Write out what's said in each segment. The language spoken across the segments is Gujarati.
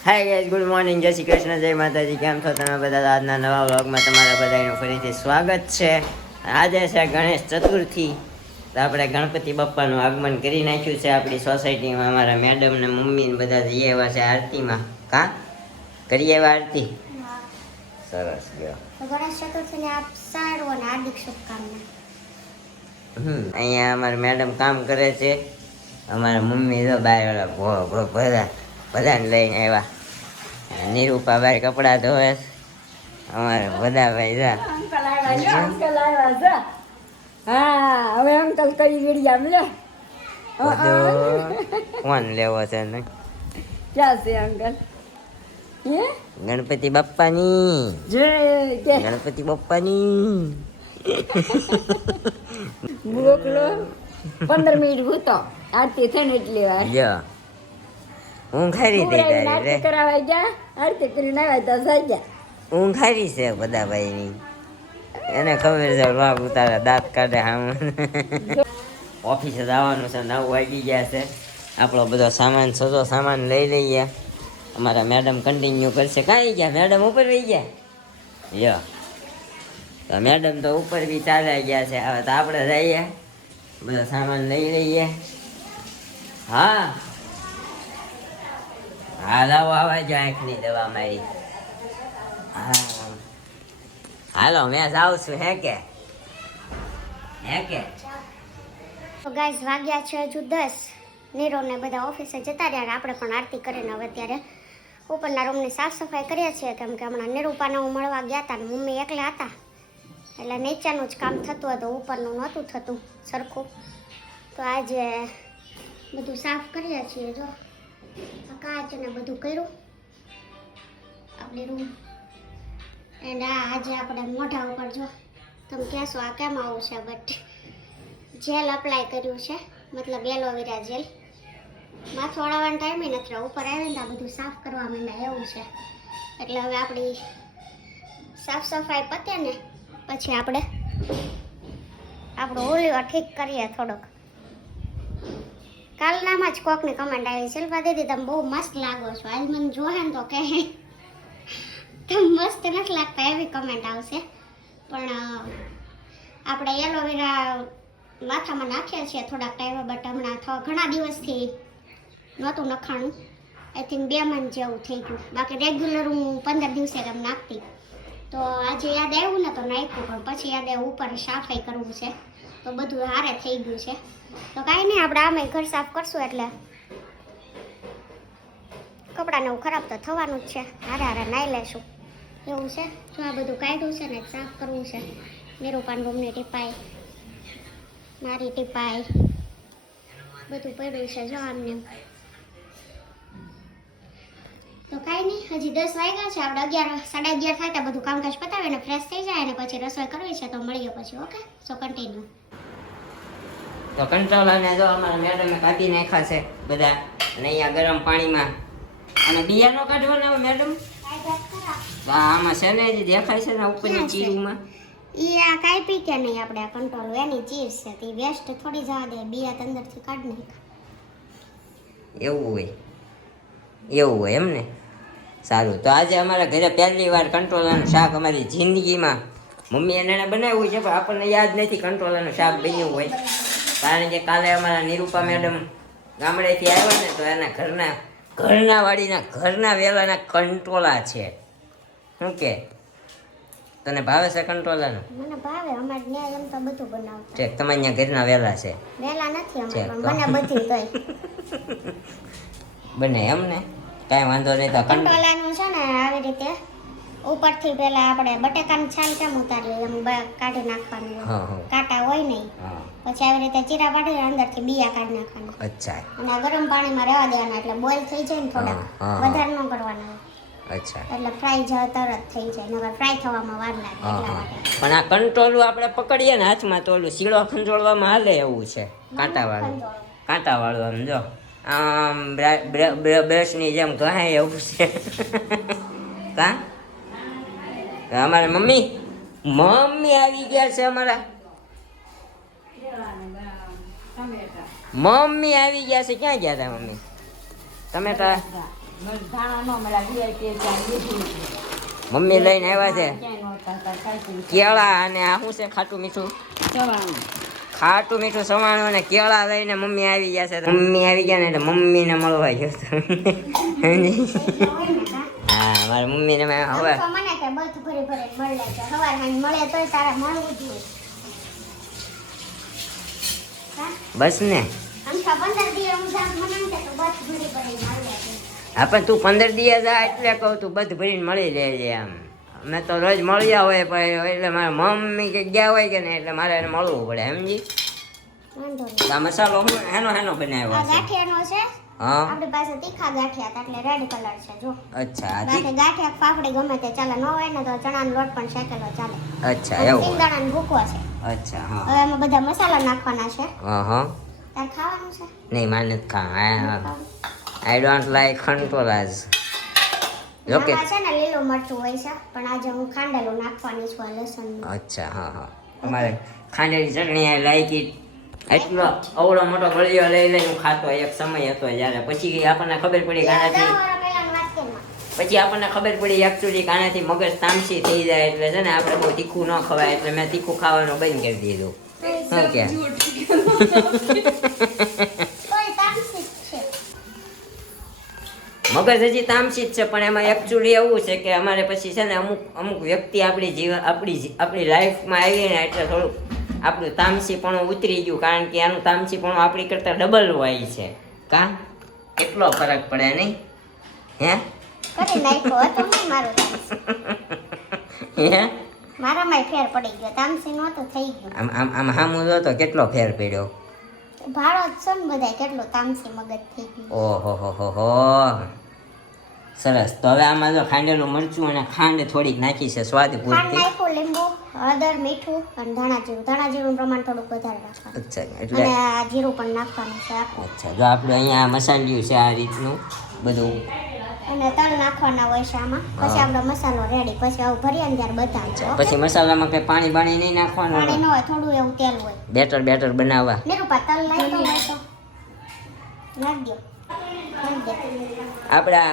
હાય ગાઈઝ, ગુડ મોર્નિંગ, જય શ્રી કૃષ્ણ, જય માતાજી. કેમ છો તમે બધા? આજના નવા વ્લોગમાં તમારા બધાનું ફરીથી સ્વાગત છે. આજે છે ગણેશ ચતુર્થી, તો આપણે ગણપતિ બાપ્પાનું આગમન કરી નાખ્યું છે આપણી સોસાયટીમાં. અમારા મેડમ ને મમ્મી ને બધા જઈ આવ્યા છે આરતીમાં. કા કરી આવ્યા આરતી? સરસ ગયો. ગણેશ ચતુર્થીની આપ સર્વોને હાર્દિક શુભકામના. અહીંયા અમારા મેડમ કામ કરે છે. અમારા મમ્મી તો બાય બધાને લઈને આવ્યા. નિરૂપા ભાઈ કપડાં ધોવે. અમારે બધા ભાઈ જા અંકલ આવ્યા છે. હા, હવે અંકલ કરી વીડિયા મળે. કોણ લેવો છે ને? ક્યાં છે અંકલ? હે ગણપતિ બાપ્પાની જય કે ગણપતિ બાપ્પાની મોકલો 15 મિનિટ ભૂતો આરતી થઈને એટલી વાર જો ઊંઘ હારી થઈ તારી રે. આરતી કરાવાય ગયા, આરતી કરીને આવ્યા તો થઈ ગયા. ઊંઘ હારી છે બધા ભાઈની. એને ખબર છે વાઘ ઉતારે દાંત કાઢે આમ. ઓફિસે જવાનું છે, 9 વાગી ગયા છે. આપણો બધો સામાન સજો સામાન લઈ લઈએ. અમારા મેડમ કન્ટિન્યુ કરશે. કાંઈ ગયા મેડમ? ઉપર વહી ગયા. યો તો મેડમ તો ઉપર બી ચાલ્યા ગયા છે. હવે તો આપણે જઈએ, બધો સામાન લઈ લઈએ. હા હા, લાવો આવા જો આંખની દવા મારી. હા હાલો, મેં જાઉં છું. હે કે તો ગાઈઝ વાગ્યા છે હજુ 10. નીરો ને બધા ઓફિસે જતા રહ્યા. આપણે પણ આરતી કરીને હવે ત્યારે ઉપરના રૂમની સાફ સફાઈ કરીએ છીએ, કેમ કે હમણાં નિરૂપાને હું મળવા ગયા હતા ને મમ્મી એકલા હતા, એટલે નીચેનું જ કામ થતું હતું, ઉપરનું નહોતું થતું સરખું. તો આજે બધું સાફ કરીએ છીએ. જો કાચ ને બધું કર્યું આપણી રૂમ. એન્ડ આજે આપણે મોઢા ઉપર જો તમે કહેશો આ કેમ આવું છે, બટ જેલ અપ્લાય કર્યું છે, મતલબ એલોવેરા જેલ. માથું અડાવવાનો ટાઈમ નથી, ઉપર આવીને તો બધું સાફ કરવા માંડ્યા એવું છે. એટલે હવે આપણી સાફ સફાઈ પતે ને પછી આપણે આપણો ઓલિયો ઠીક કરીએ થોડોક. કાલનામાં જ કોકની કમેન્ટ આવી, શિલ્પા દીદી તમે બહુ મસ્ત લાગો છો. આજ મને જોહે ને તો કહે તમે મસ્ત નથી લાગતા, એવી કમેન્ટ આવશે. પણ આપણે એલોવેરા માથામાં નાખીએ છીએ થોડાક ટાઈમે, બટ હમણાં ઘણા દિવસથી નહોતું નખાણું. આઈ થિંક 2 મહિના જેવું થઈ ગયું. બાકી રેગ્યુલર હું 15 દિવસે એમ નાખતી. તો આજે યાદ આવ્યું ને તો નાખ્યું, પણ પછી યાદ આવ્યું ઉપર સાફાઈ કરવું છે, તો બધું હારે થઈ ગયું છે. તો કાંઈ નહીં, આપણે આમે ઘર સાફ કરશું એટલે કપડાને એવું ખરાબ તો થવાનું જ છે. હારે હારે નાહી લેશું એવું છે. જો આ બધું કાઢ્યું છે ને સાફ કરવું છે. નિરૂપાન રૂમની ટીપાઈ, મારી ટીપાઈ, બધું પડ્યું છે જો આમને. તો કાંઈ નહીં, હજી 10 વાગ્યા છે. આપણે 11 સાડા 11 થાય ત્યાં બધું કામકાજ પતાવીને ફ્રેશ થઈ જાય અને પછી રસોઈ કરવી છે. તો મળીએ પછી. ઓકે, સો કન્ટિન્યુ. તો કંટ્રોલરને જો અમારા મેડમે કાપી નાખ્યા છે બધા, અને અહીંયા ગરમ પાણીમાં. અને બિયાનો કાઢવાના આવે મેડમ? આમાં છે ને જે દેખાય છે ને ઉપરની ચીરુમાં, ઈ આ કાપી કે નહીં આપણે આ કંટ્રોલ એની ચીર છે, તે વેસ્ટ થોડી જવા દે, બિયા અંદરથી કાઢી નાખ. એવું હોય એમ ને? સારું. તો આજે અમારા ઘરે પહેલી વાર કંટ્રોલરનું શાક અમારી જિંદગીમાં મમ્મીએ એને બનાવ્યું છે, પણ આપણને યાદ નથી કંટ્રોલરનું શાક બન્યું હોય. કારણ કે કાલે અમારા નિરૂપા મેડમ ગામડેથી આવ્યા ને, તો એના ઘરના વેલાના કંટ્રોલા છે. શું કે તને ભાવે છે કંટ્રોલર? મને ભાવે. અમારે ત્યાં એમ તો બધું બનાવતા છે. તમારે ત્યાં ઘરના વેલા છે? વેલા નથી અમારે, પણ મને બધી તોય બને એમ ને? કાંઈ વાંધો નહીં. તો કંટોલાનું છે ને આવી રીતે ઉપરથી પેલા આપણે બટેકાની છાલ કેમ ઉતારીએ એમ કાઢી નાખવાનું હોય. કાંટા હોય નહીં. પછી આવી રીતે ચીરા પાડીને અંદરથી બિયા કાઢી નાખવાના. અચ્છા. અને ગરમ પાણીમાં રહેવા દેવાના, એટલે બોઇલ થઈ જાય ને થોડાક, વધારે ન કરવાના. અચ્છા. એટલે ફ્રાય તરત થઈ જાય, નકર ફ્રાય થવામાં વાર લાગે એટલા માટે. પણ આ કંટ્રોલું આપણે પકડીએ ને હાથમાં તો ઓલું શીળો ખંજોળવામાં હાલે એવું છે. કાંટાવાળું આમ જો આમ બ્રશની જેમ કહે એવું છે. કા અમારા મમ્મી આવી ગયા છે. અમારા મમ્મી આવી ગયા છે. ક્યાં ગયા હતા મમ્મી? ટમેટા મને ધાણા નો મળ્યા VIP ત્યાં લીધું છે. મમ્મી લઈને આવ્યા છે ક્યાંય નહોતા તા ખાઈ કેળા અને આ શું છે ખાટું મીઠું સવાણું. ખાટું મીઠું સવાણું અને કેળા લઈને મમ્મી આવી ગયા છે મમ્મી આવી ગયા ને એટલે મમ્મીને મળવા ગયો હતો. હા મારી મમ્મીને મેં હવે તો મને કે બધું ભરી ભરી મળે છે સવાર હાંજ મળે તોય તારે મળવું જોઈએ હા બસ ને આમ તો 15 દિવસ હું જામ મને કે તો બધું ભરી ભરી મળે છે હા પણ તું 15 દિવસ જા એટલે કહું તું બધું ભરીને મળી લેજે આમ અમે તો રોજ મળ્યા હોય પણ એટલે મારા મમ્મી કે ગયા હોય કે ને એટલે મારે એને મળવું પડે સમજી વાંધો નહીં આ મસાલો હું હેનો બનાવ્યો આ છે ગાંઠિયાનો છે હા આપણી પાસે તીખા ગાંઠિયા હતા એટલે રેડ કલર છે જો અચ્છા આ બાકી ગાંઠિયા ફાફડી ગમે તે ચાલે ન હોય ને તો ચણાનો લોટ પણ શેકેલો ચાલે અચ્છા એવું હોય. સિંગદાણાનો ભૂકો છે અચ્છા હા હવે એમાં બધા મસાલા નાખવાના છે હા તાર ખાવાનું છે નહીં માને જ ખા આઈ ડોન્ટ લાઈક ખંટોલાજ ઓકે આમાં છે ને લીલું મરચું હોય છે પણ આજે હું ખાંડેલું નાખવાની છું આ લસણનું અચ્છા હા અમારે ખાંડેલી ચટણી આ લાઈક એટલો અવળો મોટો ગળિયો લઈ લઈને હું ખાતો એક સમય હતો જ્યારે પછી આપણને ખબર પડી કે આનાથી 10 વર્ષ પહેલાની વાત કરી માં. પછી આપણને ખબર પડી એકચુઅલી કે આનાથી મગજ તામસી થઈ જાય એટલે છે ને આપણે બહુ તીખું ન ખવાય એટલે મેં તીખું ખાવાનું બંધ કરી દીધું શું કે તોય તામસી જ છે મગજ હજી તામસી જ છે પણ એમાં એકચુઅલી એવું છે કે અમારે પછી છે ને અમુક વ્યક્તિ આપણી જીવન આપણી લાઈફમાં આવી ને એટલે થોડુંક આપણું તામસીપણું ઉતરી ગયું કારણ કે આનું તામસીપણું આપણી કરતાં ડબલ હોય છે કા કેટલો ફરક પડે નહીં હે કરી નાખ્યો હતો ને મારું તામસી હે મારામાંય ફેર પડી ગયો તામસી નહોતો થઈ ગયો આમ આમ આમ હામું જો તો કેટલો ફેર પડ્યો ભાડો જ છે ને બધાય કેટલું તામસી મગજ થઈ ગયું ઓહો હો સરસ તો હવે આમાં જો ખાંડેલું મરચું અને ખાંડ થોડીક નાખી છે સ્વાદ ખાંડ પૂરતી નાખ્યું લીંબુ હળદર મીઠું અને ધાણા જીરું પ્રમાણ થોડુંક વધારે રાખવાનું અચ્છા અને એટલે આ જીરું પણ નાખવાનું છે આખું અચ્છા જો આપણે અહીંયા મસાલિયું છે આ રીતનું બધું અને તલ નાખવાના હોય છે આમાં પછી આપણો મસાલો રેડી પછી આવું ભરીએ ને ત્યારે બતાવજો પછી મસાલામાં કઈ પાણી બાણી નહીં નાખવાનું પાણી ન હોય થોડું એવું તેલ હોય બેટર બનાવવા નિરૂપા તલ નાખતો હોય તો નાખ દો આપણા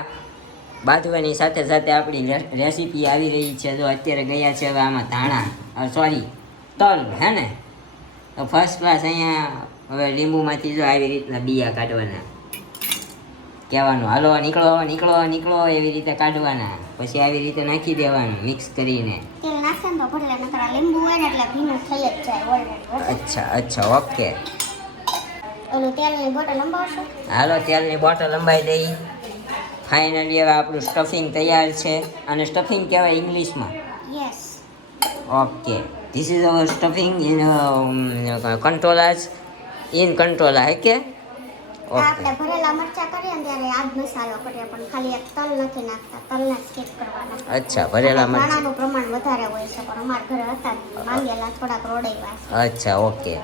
બાંધવાની સાથે સાથે આપણી રેસીપી આવી રહી છે જો અત્યારે ગયા છે હવે આમાં ધાણા સોરી તલ હે ને તો ફર્સ્ટ ક્લાસ અહીંયા હવે લીંબુમાંથી જો આવી રીતના બિયા કાઢવાના કહેવાનું હાલો નીકળો એવી રીતે કાઢવાના પછી આવી રીતે નાખી દેવાનું મિક્સ કરીને તેલ નાખે ને તો ભલે નકર આ લીંબુ હોય ને એટલે ભીનું થઈ જ જાય ઓલરેડી અચ્છા ઓકે ઓલું તેલની બોટલ લંબાવશો હાલો તેલની બોટલ લંબાઈ દઈ ફાઇનલી હવે આપણું સ્ટફિંગ તૈયાર છે અને સ્ટફિંગ કહેવાય ઇંગ્લિશમાં yes okay this is our stuffing in controllers in controller હે કે ઓકે આપણે ભરેલા મરચા કરીએ ને ત્યારે આ જ મસાલો કરીએ પણ ખાલી એક તલ નથી નાખતા તલના સ્કીપ કરવાના અચ્છા ભરેલા મરચાં ધાણાનું પ્રમાણ વધારે હોય છે પણ અમારા ઘરે હતા જ નહીં. માંગેલા થોડાક રોડાઈવા છે અચ્છા ઓકે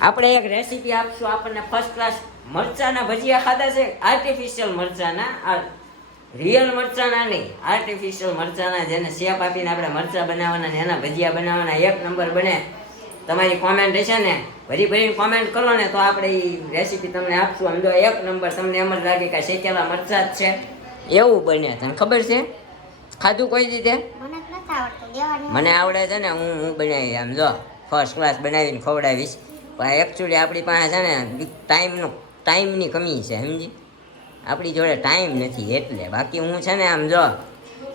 આપણે એક રેસીપી આપશું આપણને ફર્સ્ટ ક્લાસ મરચાના ભજીયા ખાધા છે આર્ટિફિશિયલ મરચાના આ રિયલ મરચાના નહીં આર્ટિફિશિયલ મરચાના જેને શેપ આપીને આપણે મરચા બનાવવાના ને એના ભજીયા બનાવવાના એક નંબર બને તમારી કોમેન્ટ હશે ને ભરીને કોમેન્ટ કરો ને તો આપણે એ રેસીપી તમને આપશું આમ જો એક નંબર તમને એમ જ લાગે કે શેકેલા મરચા જ છે એવું બને તને ખબર છે ખાધું કોઈ રીતે મને જ નથી આવડતું દેવાની મને આવડે છે ને હું બનાવી આમ જો ફર્સ્ટ ક્લાસ બનાવીને ખવડાવીશ પણ એકચ્યુઅલી આપણી પાસે છે ને ટાઈમની કમી છે સમજી આપણી જોડે ટાઈમ નથી એટલે બાકી હું છે ને આમ જો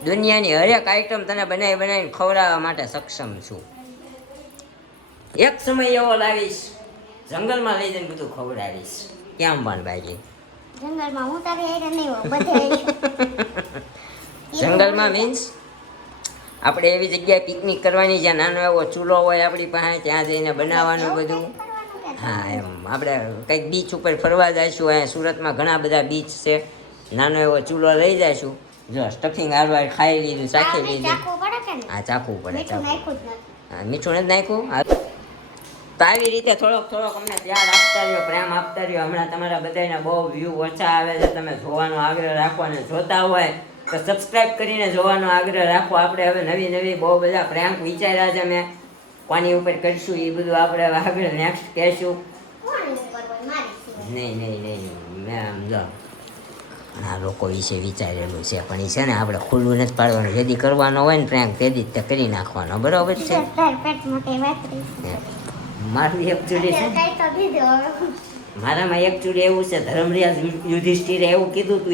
દુનિયાની હરેક આઈટમ તને બનાવીને ખવડાવવા માટે સક્ષમ છું એક સમય એવો લાવીશ જંગલમાં લઈ જઈને બધું ખવડાવીશ કેમ પણ ભાઈ જંગલમાં હું તારી હારે નહીં હોઉં બધે રહીશું. જંગલમાં મીન્સ આપણે એવી જગ્યાએ પિકનિક કરવાની જ્યાં નાનો એવો ચૂલો હોય આપણી પાસે ત્યાં જઈને બનાવવાનું બધું હા એમ આપણે કંઈક બીચ ઉપર ફરવા જઈશું અહીંયા સુરતમાં ઘણા બધા બીચ છે નાનો એવો ચૂલો લઈ જઈશું જો સ્ટફિંગ હારવાર ખાઈ લીધું ચાખી લીધું ચાખવું પડે કે નહીં? હા ચાખવું પડે મીઠું ચાખવું નાખ્યું જ નથી. હા મીઠું નથી નાખ્યું હા તો આવી રીતે થોડોક અમને પ્યાર આપતા રહ્યો પ્રેમ આપતા રહ્યો હમણાં તમારા બધાના બહુ વ્યૂ ઓછા આવે છે તમે જોવાનો આગ્રહ રાખો અને જોતા હોય તો સબસ્ક્રાઈબ કરીને જોવાનો આગ્રહ રાખો આપણે હવે નવી બહુ બધા પ્રેન્ક વિચાર્યા છે મેં કોની ઉપર કરીશું એ બધું આપણે આગળ નેક્સ્ટ કહેશું કોણ એવું કરવું? મારી સિવાય. નહીં મેં આમ જો આ લોકો વિશે વિચારેલું છે પણ એ છે ને આપણે ખુલ્લું નથી પાડવાનું. જેદી કરવાનો હોય ને પ્રેન્ક તેદી જ તે કરી નાખવાનો, બરોબર છે. તાર પેટ મોટે વાતરી મારું એકચુઅલી છે કઈ તો દીધો હવે મારામાં એકચુઅલી એવું છે, ધર્મરાજ યુધિષ્ઠિરે એવું કીધું તું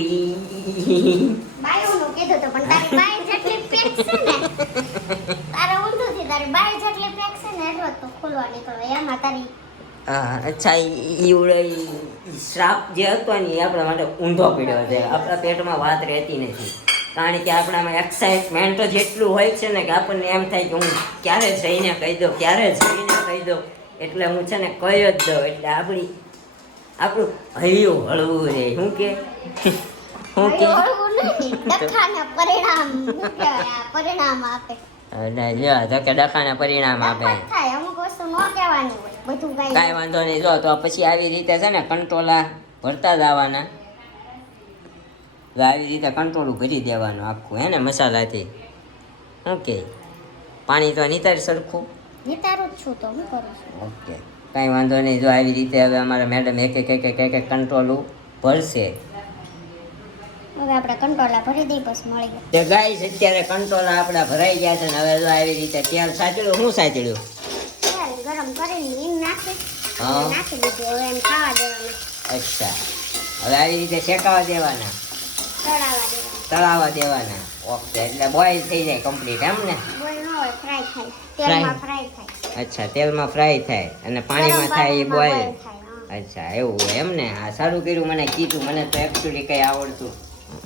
બાયુનું કીધું તો પણ તારી બાઈ જેટલી પેક છે ને તારે ઊંધું થી તારી બાઈ જેટલી પેક છે ને એટલો તો ખુલવા નીકળો એમાં તારી અચ્છા ઈ શ્રાપ જે હતો ને એ આપણા માટે ઊંધો પીડ્યો છે. આપણા પેટમાં વાત રહેતી નથી, કારણ કે આપણામાં એક્સાઇટમેન્ટ જ એટલું હોય છે ને કે આપણને એમ થાય કે હું ક્યારે જઈને કહી દઉં, ક્યારે જઈને કહી દઉં, એટલે હું છે ને કહી જ દઉં. એટલે આપણું હૈયું હળવું રહે. શું કે હળવું નહીં ડખાને પરિણામ શું કહેવાય આ પરિણામ આપે કે ડખાને પરિણામ આપે. ડખા થાય અમુક વસ્તુ ન કહેવાનું હોય બધું કાંઈ વાંધો નહીં. જો તો પછી આવી રીતે છે ને કંટ્રોલા ભરતા જ આવવાના. આવી રીતે કંટ્રોલું ભરી દેવાનું આખું હે ને મસાલાથી. ઓકે પાણી તો નીતાર સરખું નિતારું જ છું તો હું કરું છું. ઓકે કાંઈ વાંધો નહીં. જો આવી રીતે હવે અમારા મેડમ એક કંટ્રોલું ભરશે. હવે આપણે કંટ્રોલા ભરી દઈએ પછી મળી ગયા. તે ગાઈસ અત્યારે કંટ્રોલા આપણા ભરાઈ ગયા છે ને હવે જો આવી રીતે તેલ સાચડ્યું. શું સાચડ્યું? તેલ ગરમ કરીને હિંગ નાખી હા. નાખી દીધું. હવે એમ ખાવા દેવાના, અચ્છા હવે આવી રીતે શેકાવા દેવાના, તળાવા દેવાના. ઓકે એટલે બોઇલ થઈ જાય કમ્પ્લીટ એમ ને? બોલ ન હોય ફ્રાય થાય, તેલમાં ફ્રાય થાય. અચ્છા તેલમાં ફ્રાય થાય અને પાણીમાં થાય એ બોઇલ. boil થાય, હા. અચ્છા એવું હોય એમ ને? હા સારું કર્યું મને કીધું, મને તો એકચ્યુઅલી કંઈ આવડતું.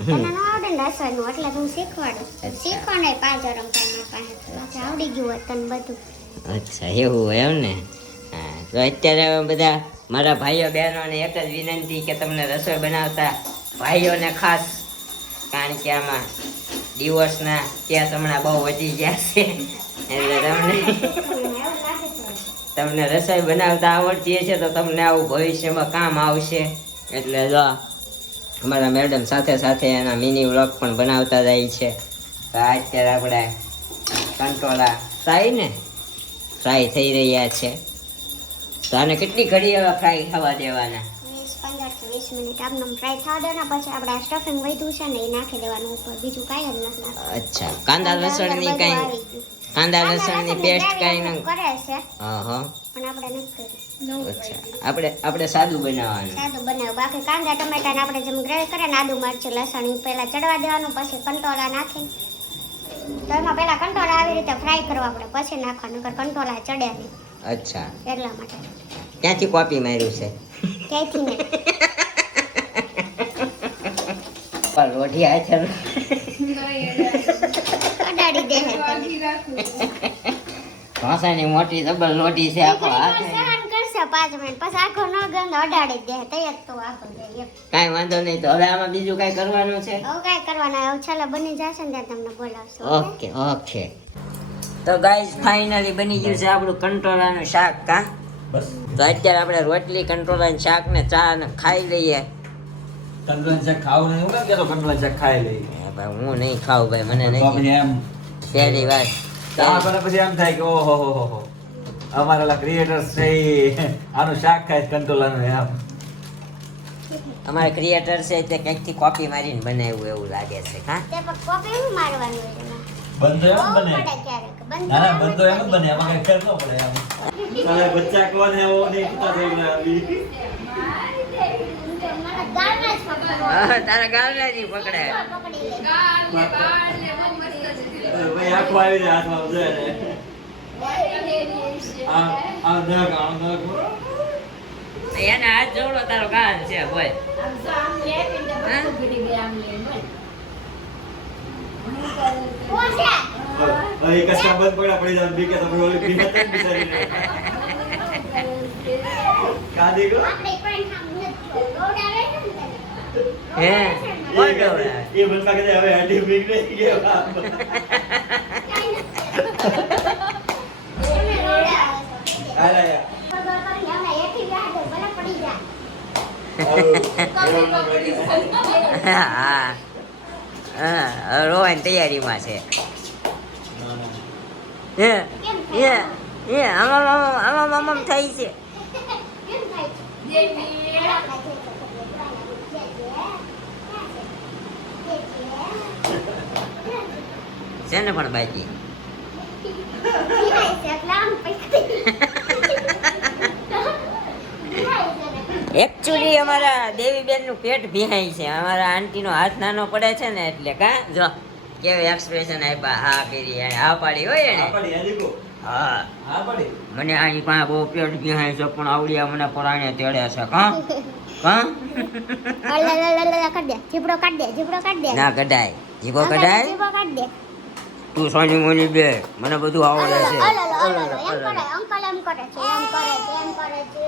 તને ન આવડે ને રસોઈનું એટલે તું શીખવાડું. અચ્છા. શીખવાડે પાંચ રમતા પાસે પાછું આવડી ગયું હોય તને બધું. અચ્છા એવું હોય એમ ને? હા તો અત્યારે હવે બધા મારા ભાઈઓ બહેનોને એક જ વિનંતી કે તમને રસોઈ બનાવતા ભાઈઓને ખાસ, કારણ કે આમાં ડિવોર્સના કેસ હમણાં બહુ વધી ગયા છે એટલે તમને રસોઈ બનાવતા આવડતી હશે તો તમને આવું ભવિષ્યમાં કામ આવશે. એટલે જો અમારા મેડમ સાથે સાથે એના મિની વ્લોગ પણ બનાવતા જાય છે. તો અત્યારે આપણે કંટ્રોલા ફ્રાય થઈ રહ્યા છે. તો આને કેટલી ઘડી હવે ફ્રાય થવા દેવાના? 15 થી 20 મિનિટ આમને ફ્રાય થવા દેવાના. પછી આપણે સ્ટફિંગ વધ્યું છે ને એ નાખી દેવાનું ઉપર, બીજું કાંઈ જ નથી નાખવાનું. અચ્છા કાંદા લસણની કઈ કાંદા લસણની પેસ્ટ કઈ ન કરે છે હા હા પણ આપણે નથી કરી. અચ્છા આપણે સાદું બનાવવાનું. સાદું બનાવ. બાકી કાંદા ટમેટાને આપણે જેમ ગ્રેવી કરે ને આદુ મરચું લસણ એ પહેલા ચડવા દેવાનું, પછી કંટોલા નાખી તો એમાં પહેલા કંટોલા આવી રીતે ફ્રાય કરવા પડે પછી નાખવાનું, નકર કંટોલા ચડે નહીં. અચ્છા એટલા માટે. ક્યાંથી કોપી માર્યું છે? ક્યાંયથી ને પણ રોટી હાથે અડાડી દે ભાષાની મોટી ડબલ રોટી છે આખો હાથે. સહન કરશે 5 મિનિટ પછી આખો ન ગંધ અડાડી દે તૈયાર તો આખો દે એમ. કાંઈ વાંધો નહીં. તો હવે આમાં બીજું કાંઈ કરવાનું છે? હવે કાંઈ કરવાના, હવે છેલ્લે બની જશે ને ત્યારે તમને બોલાવશું. ઓકે ઓકે તો ગાઈસ ફાઇનલી બની ગયું છે આપણું કંટોલાનું શાક. કા બસ તો અત્યારે આપણે રોટલી કંટોલાનું શાક ને ચા ને ખાઈ લઈએ. કંટોલાનું શાક ખાવું નહીં, હું કેમ કહેતો કંટોલાનું શાક ખાઈ લઈ? એ ભાઈ હું નહીં ખાવું ભાઈ, મને તો નહીં. પછી એમ પહેલી વાર ચા બને પછી એમ થાય કે ઓહો હો હો હો અમારા ક્રિએટર્સ છે ઈ આનું શાક ખાય કંટોલાનું એમ. અમારા ક્રિએટર છે તે કંઈકથી કોપી મારીને બનાવ્યું એવું લાગે છે. હા તે પણ કોપી એવું મારવાનું હોય એમાં. બંધ એમ બહુ બને. પડે ક્યારેક. બંધ ના ના કરવાનું બંધ તો એમ જ બને, એમાં કઈ ફેર ન પડે એમ. અરે બચ્ચા કોણ હે વો નહીં પતા થઈ ગયા અભી. મને ગાળના જ પકડો. હા, તારા ગાળના જ ઈ પકડે. પકડી લે. ભાઈ આખો આવી જાય હાથમાં ઉજે ને. આ નગ એને હાથ જોડો તારો ગાળ છે બોય. કોણ છે? ભાઈ કસકા બંધ પડ્યા પડી જાય બીકે તો ઓલી બીકે તક બિચારીને કાદી ગો આપણે કોઈ કામ નથી. દોડાવે છે ને તને. હે કોણ ડોળા? એ બંધ કે હવે હડી બીક નહીં ગયા તમે દોડાવે છો. આલા ખબર પડી હવે એથી ગયા તો ભલે પડી જાય. હા હા રોવાની તૈયારીમાં છે. હે હે હે આમ થાય છે. કેમ થાય છે? છે ને પણ બાકી વિહાય છે એટલે આમ પૈકી વિહાય છે ને. એકચ્યુઅલી અમારા દેવીબેન નું પેટ ભીહાય છે. અમારા આંટી નો હાથ નાનો પડે છે ને એટલે કા જો કેવું એક્સપ્રેશન આપ્યા. હા કરી આ પાડી હોય એને. હા મને અહીં પાસે બહુ પેટ ભીહાય છે પણ આવડિયા મને પરાણે તેડે છે કા કા અલલલલલ કાઢ દે જીબડો કાઢ દે જીબડો કાઢ દે ના કઢાય જીભો કઢાય જીબડો કાઢ દે તું સોની મોની બે મને બધું આવડે છે. અલલ એમ કરે અંકલ એમ કરે છે એમ કરે છે એમ કરે છે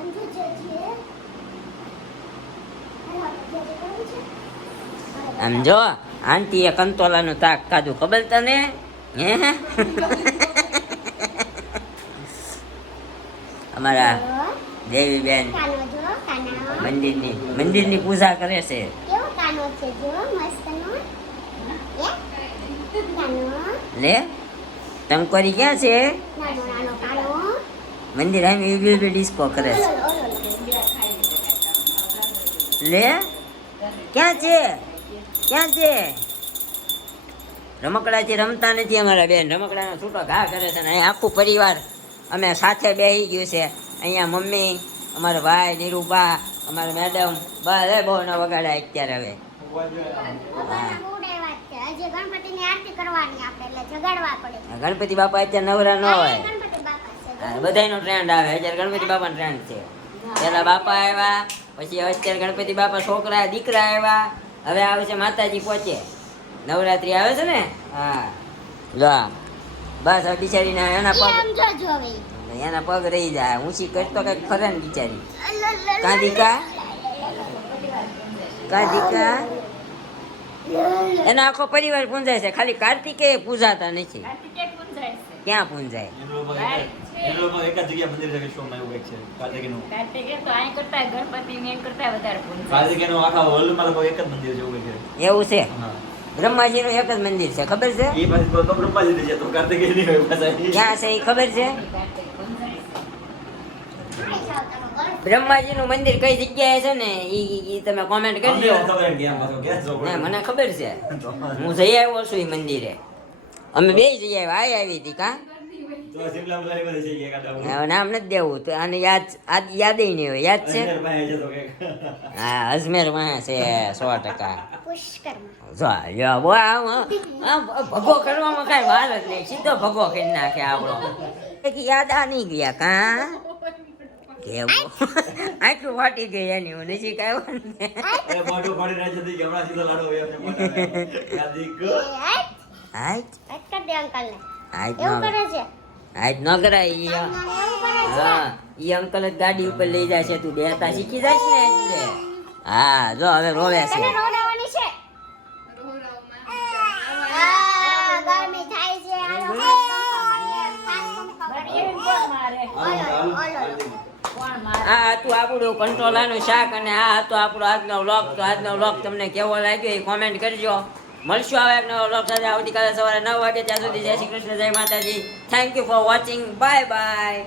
એમ જો છે આમ જો આંટીએ કંતોલાનું તાક કાઢું ખબર તને હે અમારા દેવીબેન કાનો જો કાનો મંદિરની પૂજા કરે છે. કેવો કાનો છે જો મસ્ત નો એ કાનો લે ટંકોરી ક્યાં છે? નાનો નાનો કાનો મંદિર આમ એવી ડિસ્કો કરે છે. લે ક્યાં છે ક્યાં છે? રમકડાથી રમતા નથી અમારા બેન. રમકડાનો છૂટો ઘા કરે છે ને અહીં આખું પરિવાર અમે સાથે બેસી ગયું છે. અહીંયા મમ્મી અમારા ભાઈ નીરુબા અમારા મેડમ બધા બહુ ન વગાડ્યા અત્યારે હવે. બધાના મૂડ એવા જ છે. હજી ગણપતિની આરતી કરવાની આપણે એટલે જગાડવા પડે. ગણપતિ બાપા અત્યારે નવરા ન હોય. ગણપતિ બાપા છે. બધાનો ટ્રેન્ડ આવે. અત્યારે ગણપતિ બાપાનો ટ્રેન્ડ છે. પેલા બાપા આવ્યા પછી અત્યારે ગણપતિ બાપા છોકરા દીકરા આવ્યા. હવે આવે છે માતાજી પહોંચે. નવરાત્રી આવે છે ને હા જો બસ હવે બિચારીને એના પગ આમ જોજો હવે. એના પગ રહી જાય. ઊંચી કરતો કઈક ફરે ને બિચારી. કાંદિકા કાંદિકા એનો આખો પરિવાર પૂંજાય છે. ખાલી કાર્તિકે પૂજાતા નથી. ક્યાં પૂંજાય? એક જ જગ્યા મંદિર છે વિશ્વમાં એવું એક છે કાર્તિકેયનું. કાર્તિકેયનું આખા વર્લ્ડમાં લગભગ એક જ મંદિર છે એવું કંઈક છે. એવું છે. હા. બ્રહ્માજીનું એક જ મંદિર છે ખબર છે? એ પાછી તો બ્રહ્માજી છે તો કાર્તિકેય નહીં હોય પાછા. ક્યાં છે એ ખબર છે? બ્રહ્માજીનું મંદિર કઈ જગ્યાએ છે ને ઈ તમે કોમેન્ટ અમને કરજો. ખબર ગયા પાછો ક્યાં છો? ના મને ખબર છે. હું જઈ આવ્યો છું એ મંદિરે. અમે બે જઈ આવ્યા. આવી હતી કા તો શિમલા મલાઈ બધી છે એક આડા. હવે નામ નથી દેવું તો આને યાદ યાદ નહીં હોય. યાદ છે? અંદર પાસે છે તો કે હા અજમેર માં છે 100%. પુષ્કરમાં જો યો બો આમ ભગો કરવામાં કાંઈ વાર જ નહીં. સીધો ભગો કરી નાખે આપણો. એક યાદ આ નહીં ગયા કા કેવો આટલું ફાટી ગઈ એની હું નજીક આવ્યો ને એ મોઢું ફાડી નાખી દીધી કે હમણાં સીધો લાડો હોય એમને મોઢાને. કાર્તિક હાઈટ કર દે અંકલ ને હાઈટ એવું ન કરે છે હાઈટ ન કરાય ઈ. એવું કરે છે હા ઈ અંકલ જ ગાડી ઉપર લઈ જાય છે. તું બેતા શીખી જાય ને એટલે. હા જો હવે રોવે છે. તને રોડાવાની છે ગરમી થાય છે હાલો આ હતું આપણું કંટ્રોલાનું શાક અને આ હતો આપણો આજનો વ્લોગ. તો આજનો વ્લોગ તમને કેવો લાગ્યો એ કોમેન્ટ કરજો. મળશું હવે એક નવો વ્લોગ સાથે આવતીકાલે સવારે 9 વાગે. ત્યાં સુધી જય શ્રી કૃષ્ણ, જય માતાજી. Thank you for watching. Bye bye.